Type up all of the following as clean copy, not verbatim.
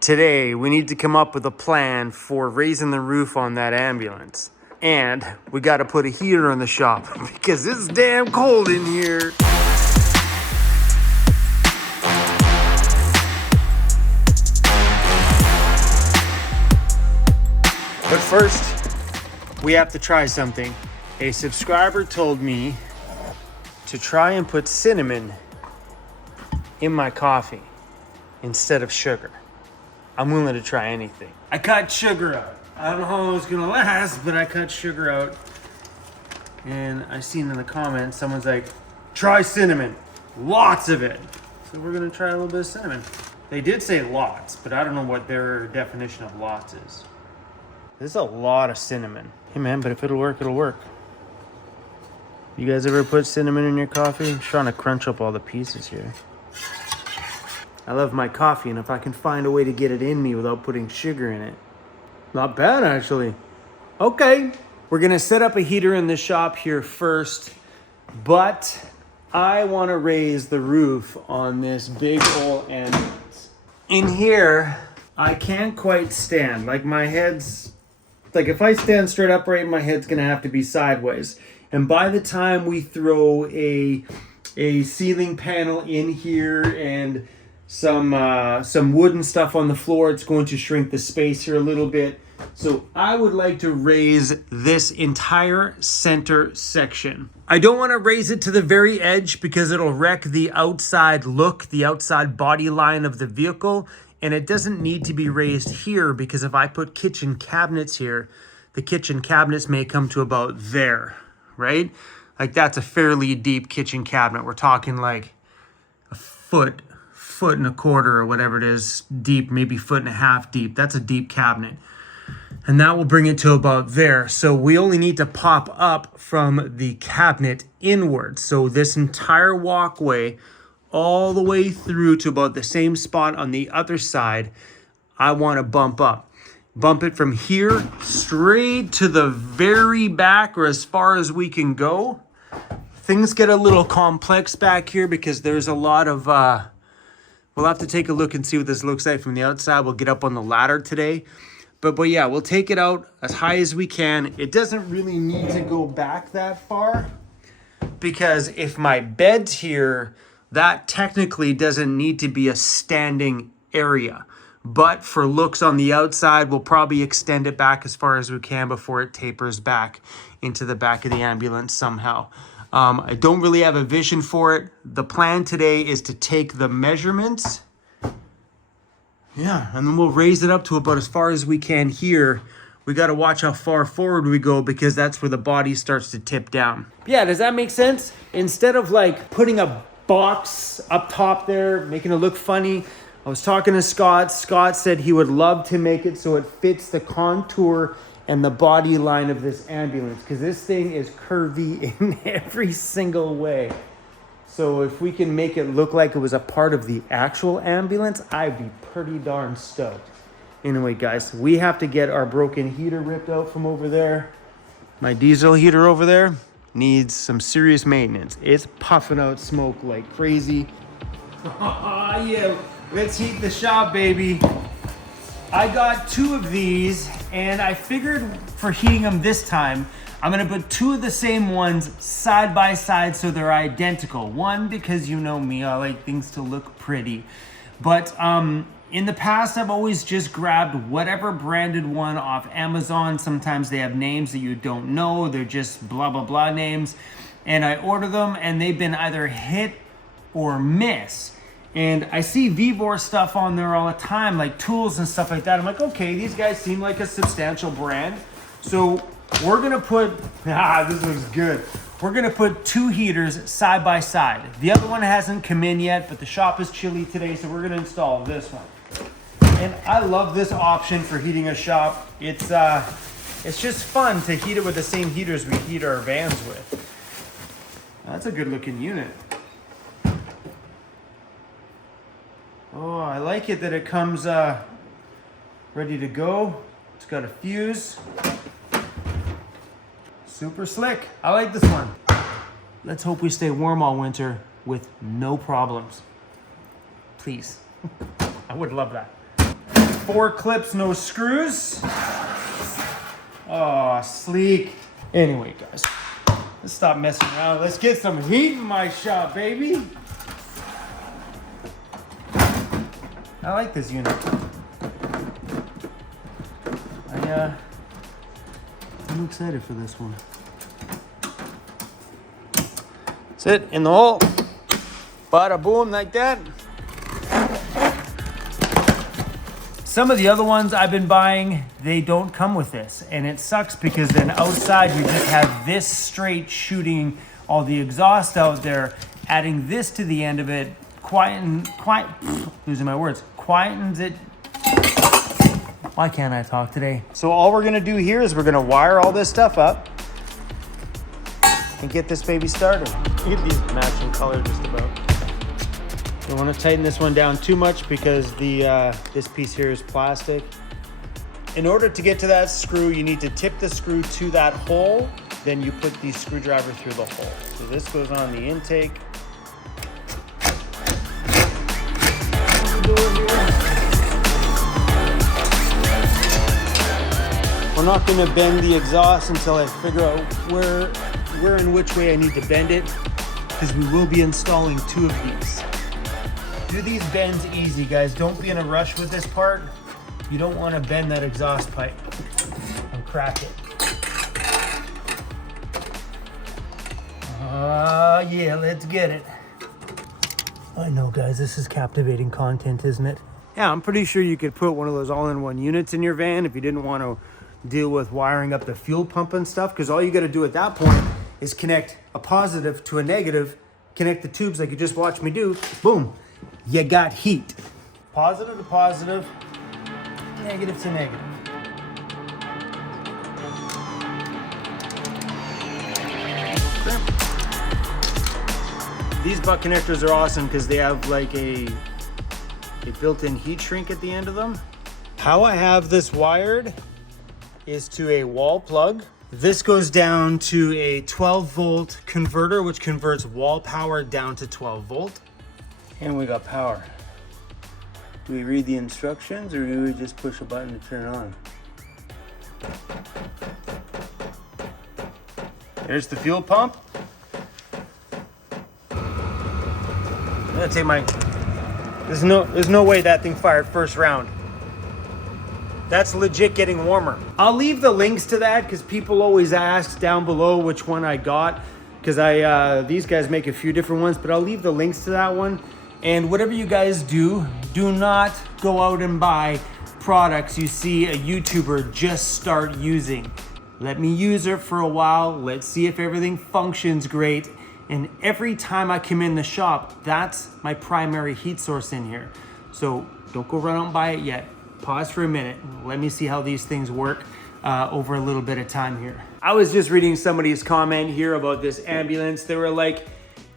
Today, we need to come up with a plan for raising the roof on that ambulance. And we got to put a heater in the shop because it's damn cold in here. But first, we have to try something. A subscriber told me to try and put cinnamon in my coffee instead of sugar. I'm willing to try anything. I cut sugar out. I don't know how long it's gonna last, but I cut sugar out. And I seen in the comments, someone's like, try cinnamon, lots of it. So we're gonna try a little bit of cinnamon. They did say lots, but I don't know what their definition of lots is. There's a lot of cinnamon. Hey man, but if it'll work, it'll work. You guys ever put cinnamon in your coffee? I'm trying to crunch up all the pieces here. I love my coffee, and if I can find a way to get it in me without putting sugar in it. Not bad, actually. Okay. We're gonna set up a heater in the shop here first, but I wanna raise the roof on this big old ambulance. In here, I can't quite stand. Like my head's, like if I stand straight upright, my head's gonna have to be sideways. And by the time we throw a ceiling panel in here and some wooden stuff on the floor, it's going to shrink the space here a little bit. So I would like to raise this entire center section. I don't want to raise it to the very edge because it'll wreck the outside look, the outside body line of the vehicle. And it doesn't need to be raised here because if I put kitchen cabinets here, the kitchen cabinets may come to about there, right? Like that's a fairly deep kitchen cabinet. We're talking like a foot and a quarter or whatever it is deep, maybe 1.5 feet deep. That's a deep cabinet. And that will bring it to about there. So we only need to pop up from the cabinet inward. So this entire walkway all the way through to about the same spot on the other side, I want to bump up. Bump it from here straight to the very back or as far as we can go. Things get a little complex back here because there's a lot of, we'll have to take a look and see what this looks like from the outside. We'll get up on the ladder today. But yeah, we'll take it out as high as we can. It doesn't really need to go back that far because if my bed's here, that technically doesn't need to be a standing area. But for looks on the outside, we'll probably extend it back as far as we can before it tapers back into the back of the ambulance somehow. I don't really have a vision for it. The plan today is to take the measurements. Yeah, and then we'll raise it up to about as far as we can here. We got to watch how far forward we go because that's where the body starts to tip down. Yeah, does that make sense? Instead of like putting a box up top there, making it look funny, I was talking to Scott. Scott said he would love to make it so it fits the contour and the body line of this ambulance because this thing is curvy in every single way. So if we can make it look like it was a part of the actual ambulance, I'd be pretty darn stoked. Anyway, guys, we have to get our broken heater ripped out from over there. My diesel heater over there needs some serious maintenance. It's puffing out smoke like crazy. Oh, yeah, let's heat the shop, baby. I got 2 of these, and I figured for heating them this time, I'm gonna put 2 of the same ones side by side so they're identical. One, because you know me, I like things to look pretty. But in the past, I've always just grabbed whatever branded one off Amazon. Sometimes they have names that you don't know. They're just blah, blah, blah names. And I order them, and they've been either hit or miss. And I see Vivor stuff on there all the time, like tools and stuff like that. I'm like, okay, these guys seem like a substantial brand. So we're gonna put, this looks good. We're gonna put 2 heaters side by side. The other one hasn't come in yet, but the shop is chilly today, so we're gonna install this one. And I love this option for heating a shop. It's just fun to heat it with the same heaters we heat our vans with. That's a good looking unit. Oh, I like it that it comes ready to go. It's got a fuse. Super slick. I like this one. Let's hope we stay warm all winter with no problems. Please. I would love that. 4 clips, no screws. Oh, sleek. Anyway, guys, let's stop messing around. Let's get some heat in my shop, baby. I like this unit. I'm excited for this one. Sit in the hole. Bada boom, like that. Some of the other ones I've been buying, they don't come with this. And it sucks because then outside you just have this straight shooting all the exhaust out there, adding this to the end of it, losing my words, quietens it. Why can't I talk today? So all we're gonna do here is we're gonna wire all this stuff up and get this baby started. Look at these matching color just about. Don't want to tighten this one down too much because this piece here is plastic. In order to get to that screw, you need to tip the screw to that hole, then you put the screwdriver through the hole. So this goes on the intake. We're not going to bend the exhaust until I figure out where and which way I need to bend it, because we will be installing 2 of these. Do these bends easy, guys. Don't be in a rush with this part. You don't want to bend that exhaust pipe and crack it. Yeah, let's get it. I know, guys, this is captivating content, isn't it? Yeah, I'm pretty sure you could put one of those all-in-one units in your van if you didn't want to deal with wiring up the fuel pump and stuff, because all you got to do at that point is connect a positive to a negative, connect the tubes like you just watched me do. Boom, you got heat. Positive to positive, negative to negative. These butt connectors are awesome because they have like a built-in heat shrink at the end of them. How I have this wired is to a wall plug. This goes down to a 12-volt converter, which converts wall power down to 12 volt. And we got power. Do we read the instructions or do we just push a button to turn it on? There's the fuel pump. I'm gonna take my, there's no way that thing fired first round. That's legit getting warmer. I'll leave the links to that because people always ask down below which one I got, because these guys make a few different ones, but I'll leave the links to that one. And whatever you guys do not go out and buy products you see a YouTuber just start using. Let me use it for a while. Let's see if everything functions great. And every time I come in the shop, that's my primary heat source in here. So don't go run out and buy it yet. Pause for a minute. Let me see how these things work over a little bit of time here. I was just reading somebody's comment here about this ambulance. They were like,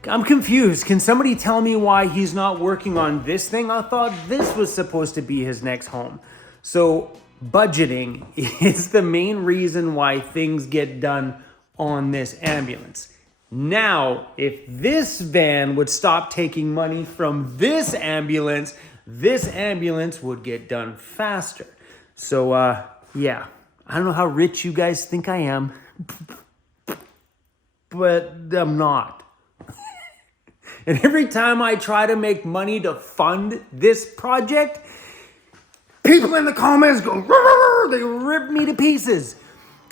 I'm confused. Can somebody tell me why he's not working on this thing? I thought this was supposed to be his next home. So budgeting is the main reason why things get done on this ambulance. Now, if this van would stop taking money from this ambulance would get done faster. So, yeah, I don't know how rich you guys think I am, but I'm not. And every time I try to make money to fund this project, people in the comments go, they rip me to pieces.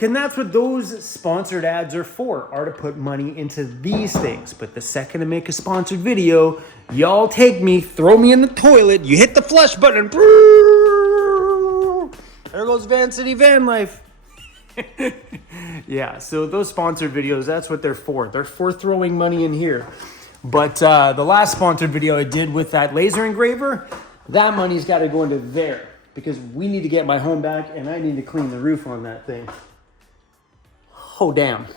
And that's what those sponsored ads are for, are to put money into these things. But the second I make a sponsored video, y'all take me, throw me in the toilet, you hit the flush button, there goes Vancity Vanlife. Yeah, so those sponsored videos, that's what they're for. They're for throwing money in here. But the last sponsored video I did with that laser engraver, that money's got to go into there because we need to get my home back and I need to clean the roof on that thing. Oh, damn.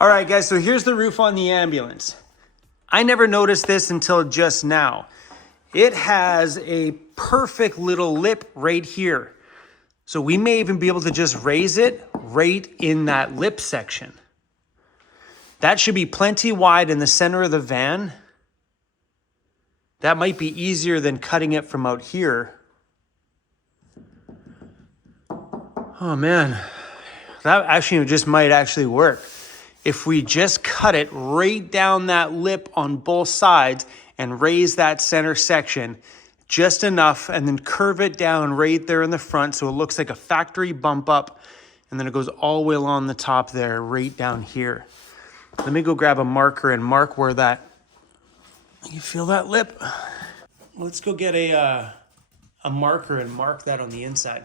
All right, guys, so here's the roof on the ambulance. I never noticed this until just now. It has a perfect little lip right here. So we may even be able to just raise it right in that lip section. That should be plenty wide in the center of the van. That might be easier than cutting it from out here. Oh man, that actually just might actually work. If we just cut it right down that lip on both sides and raise that center section just enough and then curve it down right there in the front so it looks like a factory bump up, and then it goes all the way along the top there, right down here. Let me go grab a marker and mark where that, you feel that lip? Let's go get a marker and mark that on the inside.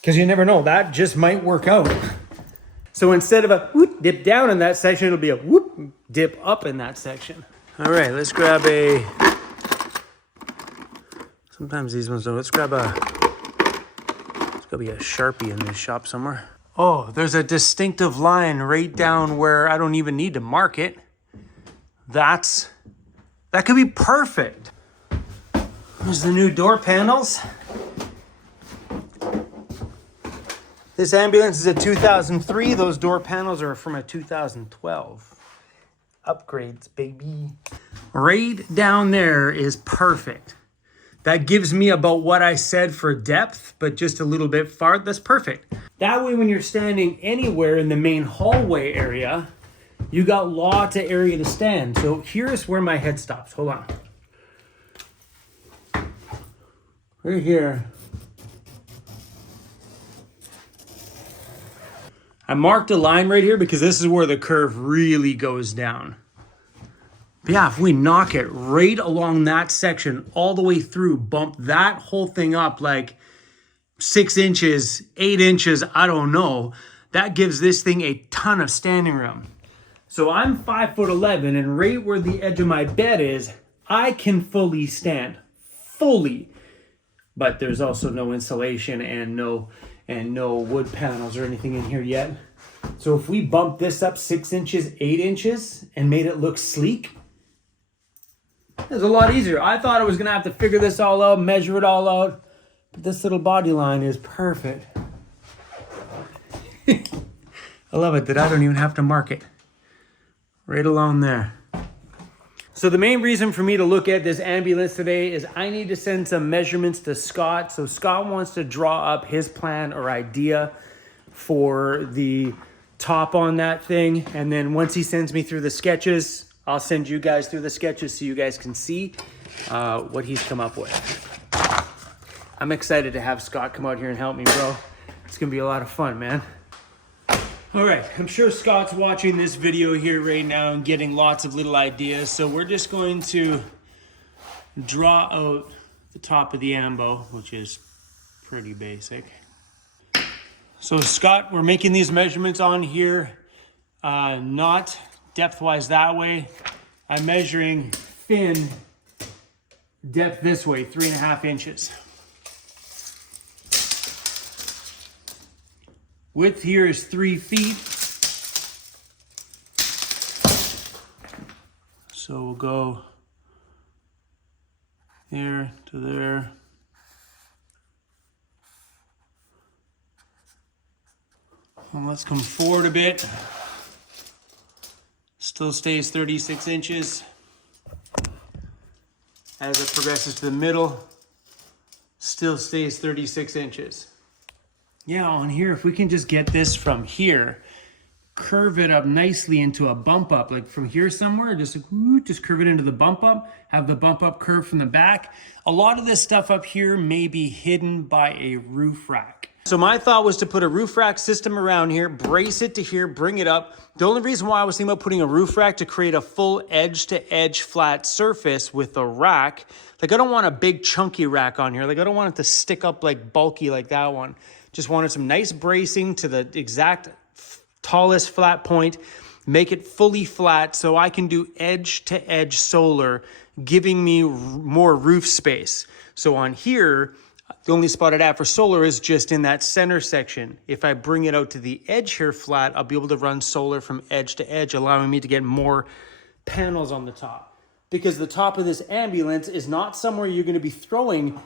Because you never know, that just might work out. So instead of a whoop dip down in that section, it'll be a whoop dip up in that section. All right, let's grab a, sometimes these ones don't, let's grab a, there's gotta be a Sharpie in this shop somewhere. Oh, there's a distinctive line right down where I don't even need to mark it. That could be perfect. There's the new door panels. This ambulance is a 2003. Those door panels are from a 2012. Upgrades, baby. Right down there is perfect. That gives me about what I said for depth, but just a little bit far. That's perfect. That way, when you're standing anywhere in the main hallway area, you got lots of area to stand. So here's where my head stops. Hold on. Right here. I marked a line right here because this is where the curve really goes down. But yeah, if we knock it right along that section all the way through, bump that whole thing up like 6 inches, 8 inches, I don't know, that gives this thing a ton of standing room. So I'm 5'11", and right where the edge of my bed is, I can fully stand, fully. But there's also no insulation and no wood panels or anything in here yet. So if we bump this up 6 inches, 8 inches, and made it look sleek, it's a lot easier. I thought I was gonna have to figure this all out, measure it all out, but this little body line is perfect. I love it that I don't even have to mark it. Right along there. So the main reason for me to look at this ambulance today is I need to send some measurements to Scott. So Scott wants to draw up his plan or idea for the top on that thing. And then once he sends me through the sketches, I'll send you guys through the sketches so you guys can see what he's come up with. I'm excited to have Scott come out here and help me, bro. It's gonna be a lot of fun, man. All right, I'm sure Scott's watching this video here right now and getting lots of little ideas. So we're just going to draw out the top of the ambo, which is pretty basic. So Scott, we're making these measurements on here, not depth-wise that way. I'm measuring fin depth this way, 3.5 inches. Width here is 3 feet. So we'll go there to there. And let's come forward a bit. Still stays 36 inches. As it progresses to the middle, still stays 36 inches. Yeah, on here, if we can just get this from here, curve it up nicely into a bump up, like from here somewhere, just curve it into the bump up, have the bump up curve from the back. A lot of this stuff up here may be hidden by a roof rack. So my thought was to put a roof rack system around here, brace it to here, bring it up. The only reason why I was thinking about putting a roof rack to create a full edge to edge flat surface with a rack, like I don't want a big chunky rack on here. Like I don't want it to stick up like bulky like that one. Just wanted some nice bracing to the exact tallest flat point, make it fully flat so I can do edge to edge solar, giving me more roof space. So on here, the only spot I'd have for solar is just in that center section. If I bring it out to the edge here flat, I'll be able to run solar from edge to edge, allowing me to get more panels on the top. Because the top of this ambulance is not somewhere you're gonna be throwing,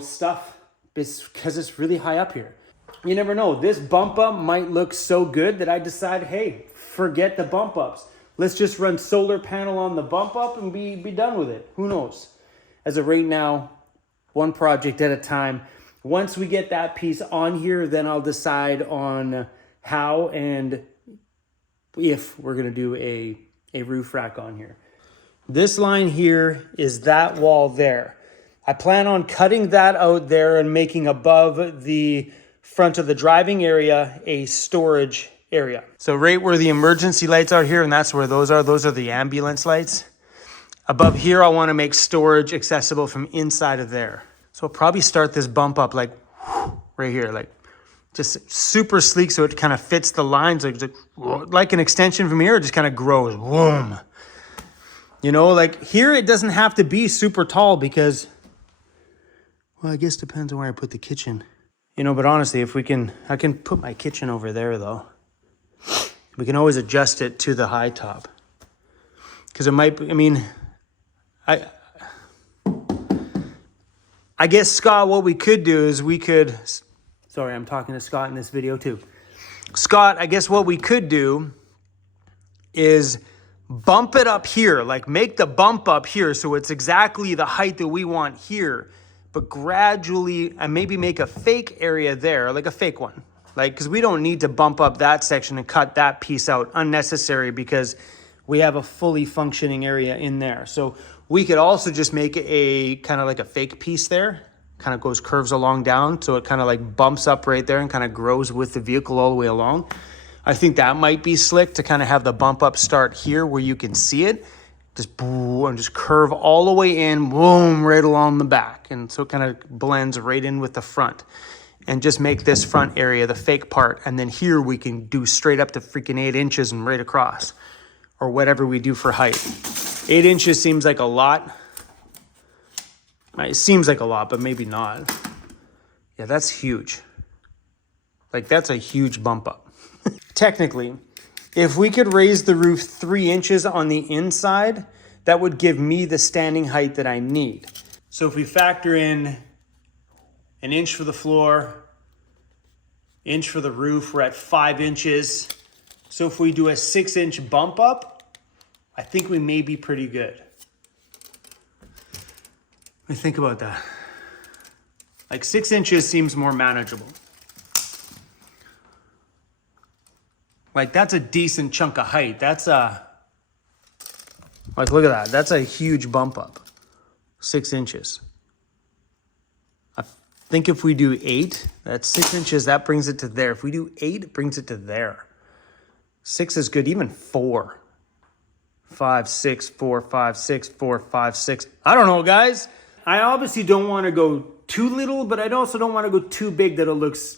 stuff because it's really high up here. You never know. This bump up might look so good that I decide, hey, forget the bump ups. Let's just run solar panel on the bump up and be done with it. Who knows? As of right now, one project at a time. Once we get that piece on here, then I'll decide on how and if we're gonna do a roof rack on here. This line here is that wall there. I plan on cutting that out there and making above the front of the driving area a storage area. So right where the emergency lights are here, and that's where those are the ambulance lights. Above here, I wanna make storage accessible from inside of there. So I'll probably start this bump up like right here, like just super sleek so it kind of fits the lines, like an extension from here, it just kind of grows, boom. You know, like here it doesn't have to be super tall because, well, I guess it depends on where I put the kitchen. You know, but honestly, if we can, I can put my kitchen over there though. We can always adjust it to the high top. Because it might be, I mean, I guess, Scott, what we could do is we could, sorry, I'm talking to Scott in this video too. Scott, I guess what we could do is bump it up here, like make the bump up here so it's exactly the height that we want here, but gradually, and maybe make a fake area there, like a fake one. Like, because we don't need to bump up that section and cut that piece out, unnecessary, because we have a fully functioning area in there. So we could also just make a kind of like a fake piece there, kind of goes curves along down. So it kind of like bumps up right there and kind of grows with the vehicle all the way along. I think that might be slick to kind of have the bump up start here where you can see it. Just boom, and just curve all the way in, boom, right along the back. And so it kind of blends right in with the front. And just make this front area the fake part. And then here we can do straight up to freaking 8 inches and right across. Or whatever we do for height. 8 inches seems like a lot. It seems like a lot, but maybe not. Yeah, that's huge. Like, that's a huge bump up. Technically, if we could raise the roof 3 inches on the inside, that would give me the standing height that I need. So if we factor in 1 inch for the floor, inch for the roof, we're at 5 inches. So if we do a 6-inch bump up, I think we may be pretty good. Let me think about that. Like 6 inches seems more manageable. Like that's a decent chunk of height. That's like look at that. That's a huge bump up. 6 inches. I think if we do 8, that's 6 inches, that brings it to there. If we do 8, it brings it to there. 6 is good, even 4. 5, 6, 4, 5, 6, 4, 5, 6. I don't know, guys. I obviously don't want to go too little, but I also don't want to go too big that it looks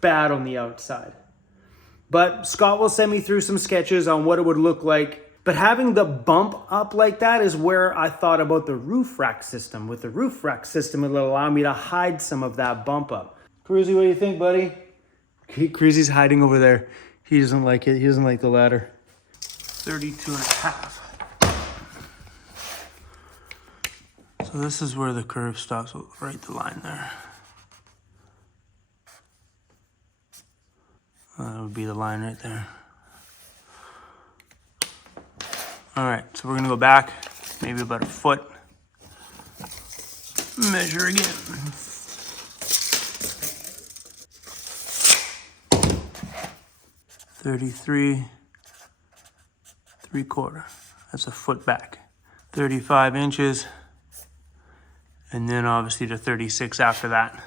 bad on the outside. But Scott will send me through some sketches on what it would look like. But having the bump up like that is where I thought about the roof rack system. With the roof rack system, it'll allow me to hide some of that bump up. Cruzy, what do you think, buddy? Cruzy's hiding over there. He doesn't like it. He doesn't like the ladder. 32.5. So this is where the curve stops. We'll write the line there. That would be the line right there. All right, so we're gonna go back, maybe about a foot. Measure again. 33, 3/4. That's a foot back. 35 inches. And then obviously to 36 after that.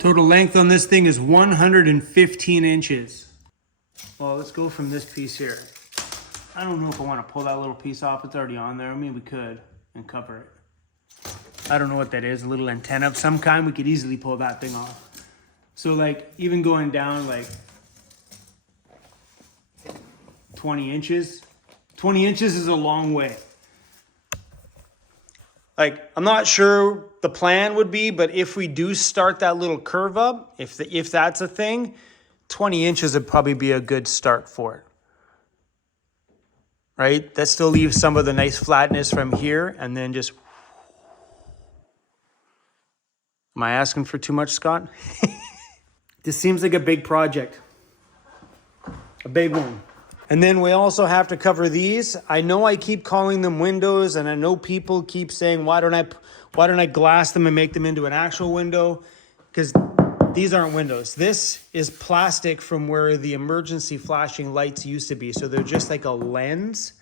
Total length on this thing is 115 inches. Well, let's go from this piece here. I don't know if I want to pull that little piece off. It's already on there. I mean, we could and cover it. I don't know what that is. A little antenna of some kind. We could easily pull that thing off. So like even going down like 20 inches. 20 inches is a long way. Like, I'm not sure the plan would be, but if we do start that little curve up, if that's a thing, 20 inches would probably be a good start for it. Right? That still leaves some of the nice flatness from here, and then just... Am I asking for too much, Scott? This seems like a big project. A big one. And then we also have to cover these. I know I keep calling them windows, and I know people keep saying, why don't I glass them and make them into an actual window? Because these aren't windows. This is plastic from where the emergency flashing lights used to be. So they're just like a lens.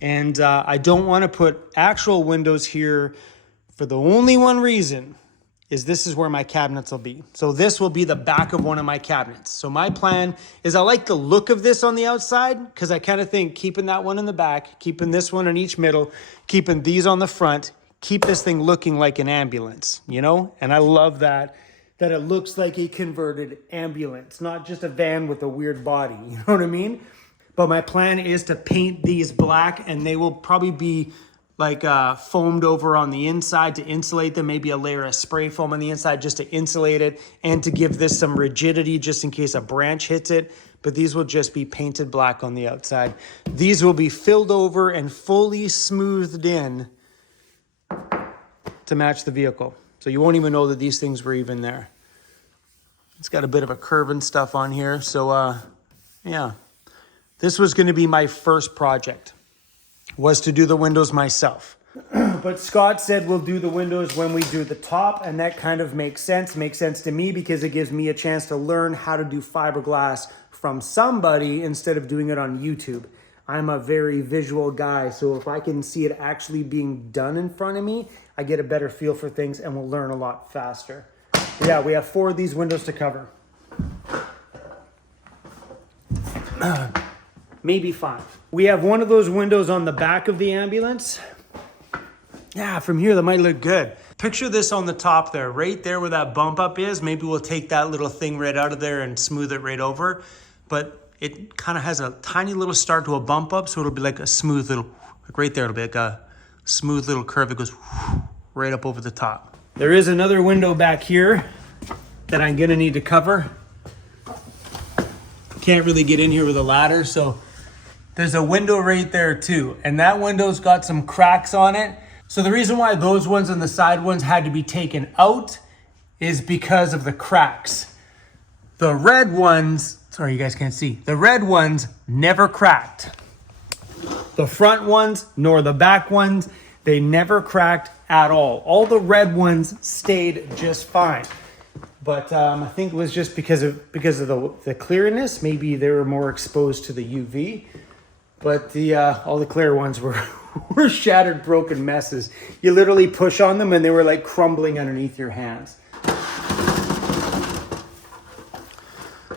And I don't want to put actual windows here for the only one reason is this is where my cabinets will be. So this will be the back of one of my cabinets. So my plan is I like the look of this on the outside because I kind of think keeping that one in the back, keeping this one in each middle, keeping these on the front, keep this thing looking like an ambulance, you know? And I love that it looks like a converted ambulance, not just a van with a weird body, you know what I mean? But my plan is to paint these black, and they will probably be like foamed over on the inside to insulate them, maybe a layer of spray foam on the inside just to insulate it and to give this some rigidity just in case a branch hits it. But these will just be painted black on the outside. These will be filled over and fully smoothed in to match the vehicle. So you won't even know that these things were even there. It's got a bit of a curve and stuff on here. So yeah, this was going to be my first project, was to do the windows myself. But Scott said we'll do the windows when we do the top, and that kind of makes sense. Makes sense to me because it gives me a chance to learn how to do fiberglass from somebody instead of doing it on YouTube. I'm a very visual guy, so if I can see it actually being done in front of me, I get a better feel for things and will learn a lot faster. But yeah, we have 4 of these windows to cover. Maybe 5. We have one of those windows on the back of the ambulance. Yeah, from here, that might look good. Picture this on the top there, right there where that bump up is. Maybe we'll take that little thing right out of there and smooth it right over. But it kind of has a tiny little start to a bump up, so it'll be like a smooth little, like right there, it'll be like a smooth little curve. It goes right up over the top. There is another window back here that I'm gonna need to cover. Can't really get in here with a ladder, so there's a window right there too. And that window's got some cracks on it. So the reason why those ones and the side ones had to be taken out is because of the cracks. The red ones, sorry, you guys can't see. The red ones never cracked. The front ones, nor the back ones, they never cracked at all. All the red ones stayed just fine. But I think it was just because of the clearness. Maybe they were more exposed to the UV. But all the clear ones were shattered, broken messes. You literally push on them and they were like crumbling underneath your hands.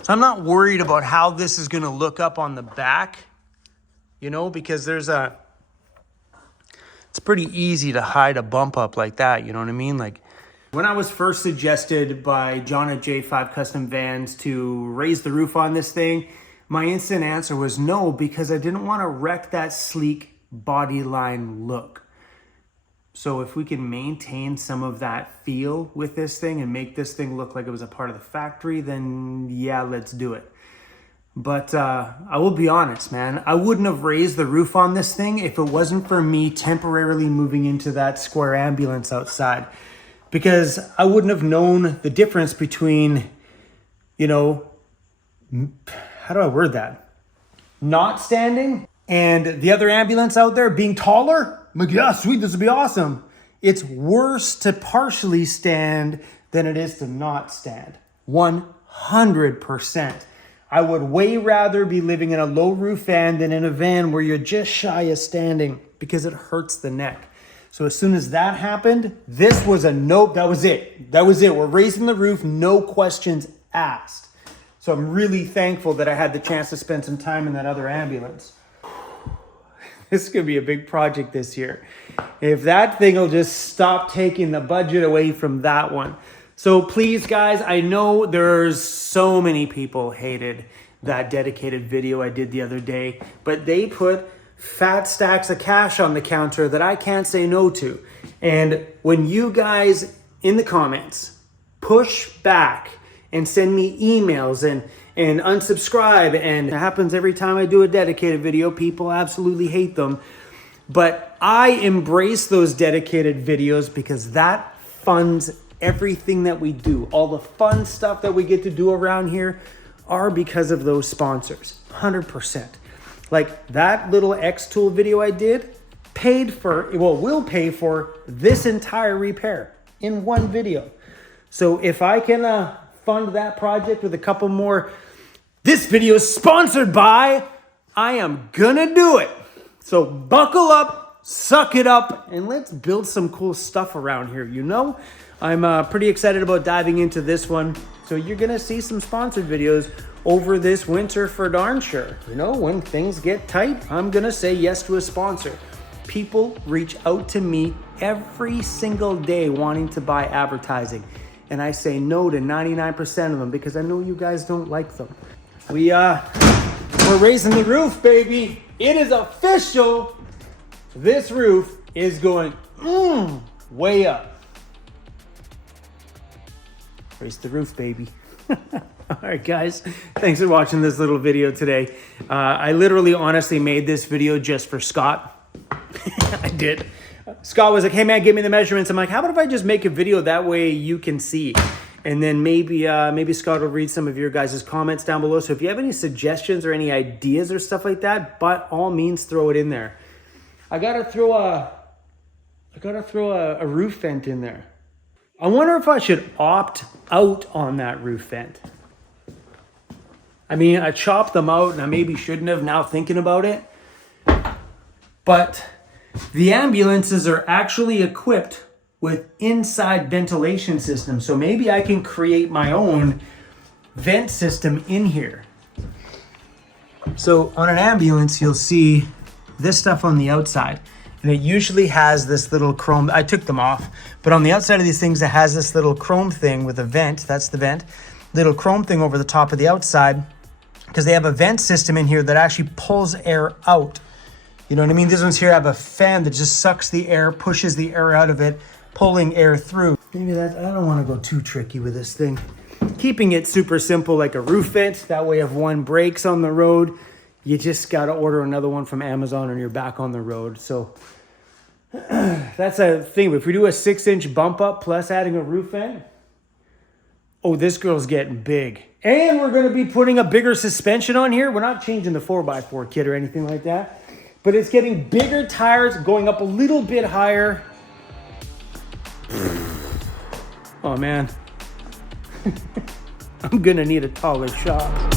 So I'm not worried about how this is gonna look up on the back, you know, because it's pretty easy to hide a bump up like that, you know what I mean? Like when I was first suggested by John at J5 Custom Vans to raise the roof on this thing, my instant answer was no, because I didn't want to wreck that sleek body line look. So if we can maintain some of that feel with this thing and make this thing look like it was a part of the factory, then yeah, let's do it. But I will be honest, man, I wouldn't have raised the roof on this thing if it wasn't for me temporarily moving into that square ambulance outside. Because I wouldn't have known the difference between, you know, how do I word that? Not standing and the other ambulance out there being taller. I'm like, yeah, sweet, this would be awesome. It's worse to partially stand than it is to not stand. 100%. I would way rather be living in a low roof van than in a van where you're just shy of standing because it hurts the neck. So as soon as that happened, this was a nope, that was it. That was it. We're raising the roof, no questions asked. So I'm really thankful that I had the chance to spend some time in that other ambulance. This is gonna be a big project this year. If that thing will just stop taking the budget away from that one. So please guys, I know there's so many people hated that dedicated video I did the other day, but they put fat stacks of cash on the counter that I can't say no to. And when you guys in the comments push back and send me emails and unsubscribe, and it happens every time I do a dedicated video, people absolutely hate them. But I embrace those dedicated videos because that funds everything that we do, all the fun stuff that we get to do around here are because of those sponsors, 100%. Like that little X-Tool video I did will pay for this entire repair in one video. So if I can fund that project with a couple more, this video is sponsored by, I am gonna do it. So buckle up, suck it up, and let's build some cool stuff around here, you know? I'm pretty excited about diving into this one. So you're gonna see some sponsored videos over this winter for darn sure. You know, when things get tight, I'm gonna say yes to a sponsor. People reach out to me every single day wanting to buy advertising. And I say no to 99% of them because I know you guys don't like them. We're raising the roof, baby. It is official. This roof is going way up. Raise the roof, baby. All right, guys. Thanks for watching this little video today. I literally, honestly made this video just for Scott. I did. Scott was like, hey man, give me the measurements. I'm like, how about if I just make a video that way you can see? And then maybe Scott will read some of your guys' comments down below. So if you have any suggestions or any ideas or stuff like that, by all means, throw it in there. I gotta throw a roof vent in there. I wonder if I should opt out on that roof vent. I mean, I chopped them out and I maybe shouldn't have now thinking about it. But the ambulances are actually equipped with inside ventilation systems. So maybe I can create my own vent system in here. So on an ambulance, you'll see this stuff on the outside. And it usually has this little chrome, I took them off, but on the outside of these things, it has this little chrome thing with a vent, that's the vent, little chrome thing over the top of the outside, because they have a vent system in here that actually pulls air out. You know what I mean? These ones here have a fan that just sucks the air, pushes the air out of it, pulling air through. Maybe I don't want to go too tricky with this thing. Keeping it super simple like a roof vent, that way if one breaks on the road, you just got to order another one from Amazon and you're back on the road. So that's a thing. If we do a 6-inch bump up plus adding a roof vent, oh, this girl's getting big. And we're going to be putting a bigger suspension on here. We're not changing the 4x4 kit or anything like that, but it's getting bigger tires, going up a little bit higher. Oh man, I'm going to need a taller shot.